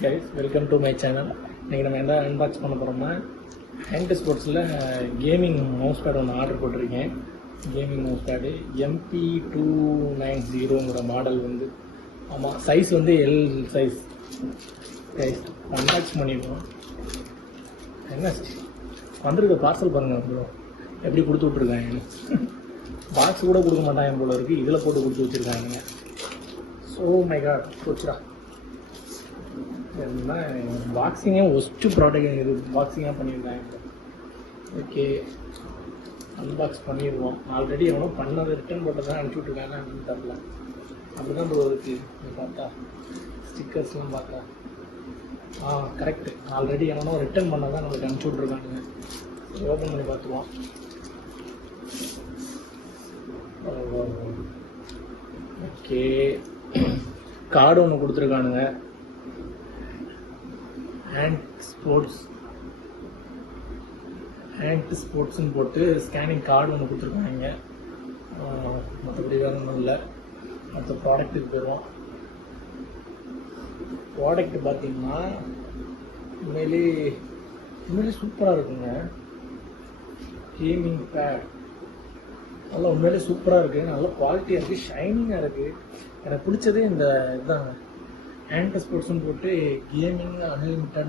Guys, welcome to my channel. இன்றைக்கி நம்ம என்ன அன்பாக்ஸ் பண்ண போகிறோம்னா, ஹேண்ட் ஸ்போர்ட்ஸில் கேமிங் மவுஸ் பேட் ஒன்று ஆர்டர் போட்டிருக்கேன். Gaming mouse pad MP290 model வந்து, ஆமாம், சைஸ் வந்து எல் சைஸ். கைஸ், அன்பாக்ஸ் பண்ணிடுவோம். என்ன வந்திருக்க பார்சல் பாருங்கள் ப்ரோ, எப்படி கொடுத்து விட்ருக்காங்க. பாக்ஸ் கூட கொடுக்க மாட்டாங்க போல இருக்குது, இதில் போட்டு கொடுத்து வச்சுருக்காங்க. ஸோ மை காட், போச்சுடா. பாக்ஸிங்கே ஒஸ்ட்டு ப்ராடக்ட், இது பாக்ஸிங்காக பண்ணியிருக்காங்க. ஓகே, அன்பாக்ஸ் பண்ணிடுவோம். ஆல்ரெடி எவனோ பண்ணதை ரிட்டர்ன் போட்டு தான் அனுப்பிச்சி விட்ருக்காங்க. அப்படின்னு தரல, அப்படி தான் ப்ரோ இருக்குது. பார்த்தா ஸ்டிக்கர்ஸ்லாம் பார்த்தா கரெக்டு. ஆல்ரெடி எவனோ ரிட்டர்ன் பண்ண தான் நம்மளுக்கு அனுப்பிச்சி விட்ருக்காங்க. ஓப்பன் பண்ணி பார்த்துருவோம். ஓகே, கார்டு ஒன்று கொடுத்துருக்கானுங்க. ஹேண்ட் ஸ்போர்ட்ஸ்ன்னு போட்டு ஸ்கேனிங் கார்டு ஒன்று கொடுத்துருக்காங்க. மற்றபடி வேறு ஒன்றும் இல்லை. மற்ற ப்ராடக்ட்டுக்கு போயிடுவோம். ப்ராடக்ட் பார்த்தீங்கன்னா உண்மையிலே சூப்பராக இருக்குங்க. கேமிங் பேட் நல்லா உண்மையிலே சூப்பராக இருக்குது. நல்ல குவாலிட்டியாக இருக்குது, ஷைனிங்காக இருக்குது. எனக்கு பிடிச்சதே இந்த இதுதான், ஹேண்ட் ஸ்போர்ட்ஸ்ன்னு போட்டு கேமிங் அன்லிமிட்டட்